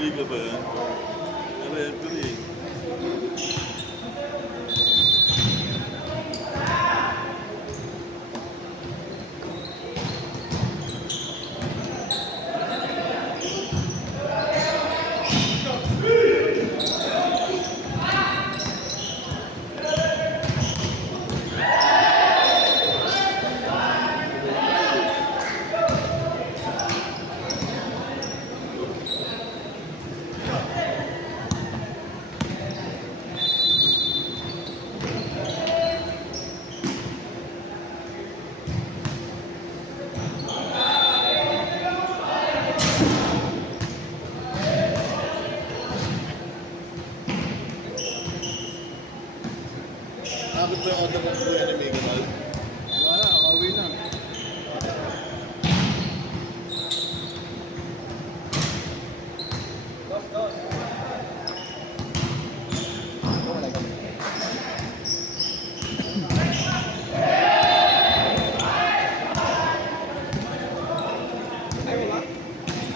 Liga ba yan? Referee. Abot ba yung order ng Kuya ni Mega Mal? Wala, kauwi na.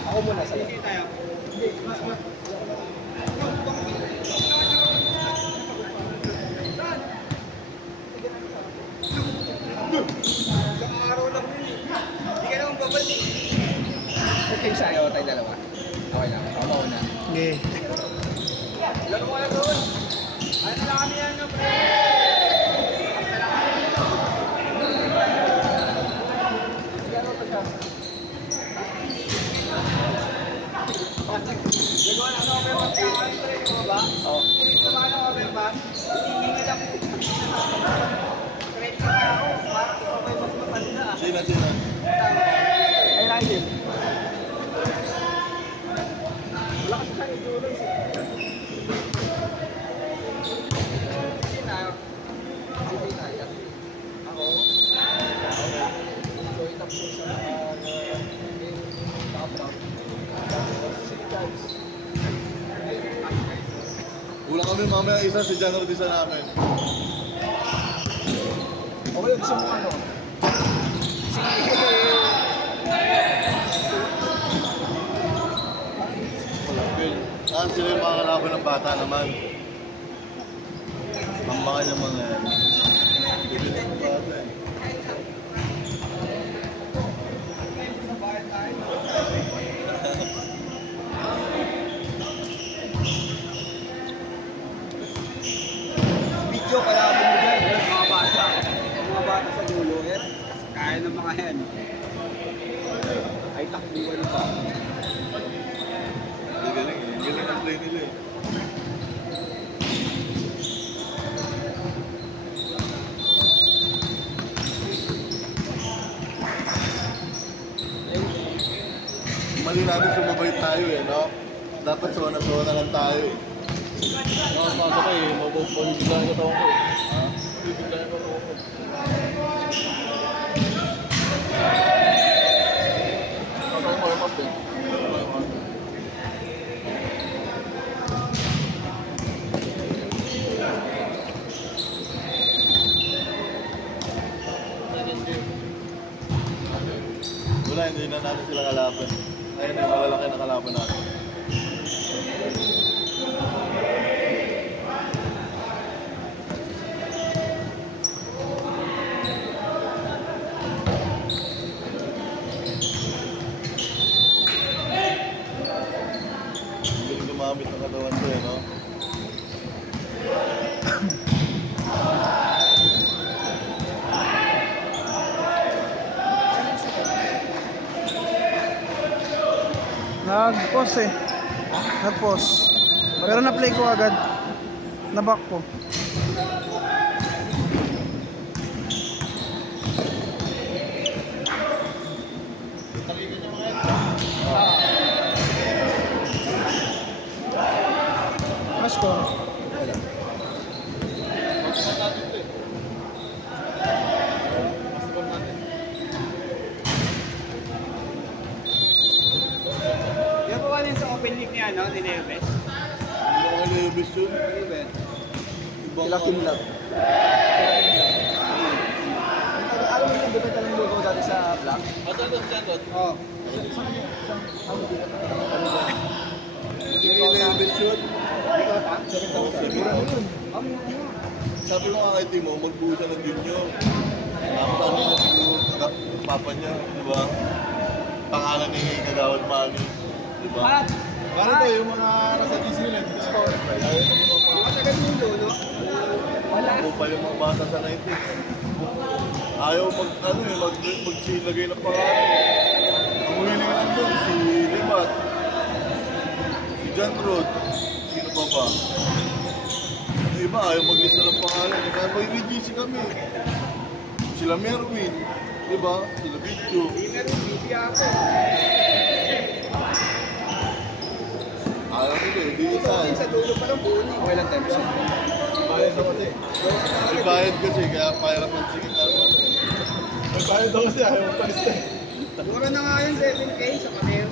Ako muna sa loob. Hindi, mas. Isang araw lang yun eh. Hindi ka naman babalik. Okay sa'yo, tayo dalawa. Okay lang, ako mauna. Hindi. Lalo mo lang doon. Ay, na lang kami yan yung pre. Gagawa na ng overpass ka kami pre, di ba? Oo. Gagawa na ng overpass, hihingi lang po. Credit ka ako, parang ikaw may mas mapanda. Sina. Ay, Ryan. Wala kasi sa ituloy siya. Sina. Ako. So, itapos sa Kulang kami mamaya isa si John Ordisa namin. Okay, gusto mo ano? Sila yung mga kalaban ng bata naman. Ang mga niya mga yan. Bibili ng bata eh. Video kalabang mo dyan, mga bata. Mga bata sa dulo, yan. Kaya ng mga yan. Ay, takbuhan pa. Hindi galing eh. Galing ang play nila eh. Mali natin sumabay tayo eh, no? Dapat sona-sona lang tayo eh. Pasok ko eh, mabibigla yung katawan ko. Ha? Mabibigla yung katawan ko. Katawan ko yung papel. Wala, hindi na natin sila kalaban. Ayun yung malalaki na kalaban natin. Hindi gumamit ng katawan ko eh, no? Nag-pause eh. Nag-pause. Pero na-play ko agad. Na-back ko. Mas ko. Yung po kanina sa open league niya, no? Ni Neves. Hindi ko kayo ibis yun. Ano ba? Ibang Sila Kimlab. Alam mo yung bibenta ng logo dati sa Black? Oo. Saan yun? Saan? Ano bibenta? i-nervous yun. Likota, 7,000. Mura yun. Sabi ko nga kay Timo, magbuo siya ng junior. Tapos ano na siguro, papa niya, di ba? Pangalan ni Kagawad Mani, di ba? Paano to, yung mga nasa Disneyland? Matagal yung lolo. Wala. Ako pa yung mga bata sa 90. Ayaw magsilagay ng pangalan. Ang willing lang doon, si Limat, si John Rod, sino pa ba? Yung iba ayaw maglista ng pangalan. Kaya mag-register kami. Sila Merwin, di ba? Sila Victor. Hindi na rin, busy ako. Ayaw nila, hindi Ito, isa. sa dulo pa ng buo niya. Okay lang 10%. Bayad daw kasi. May bayad kasi, kaya pahirap ang sikit naman. May bayad daw kasi, ayaw mo palista. Mura na nga yun, 7K sa Mateo.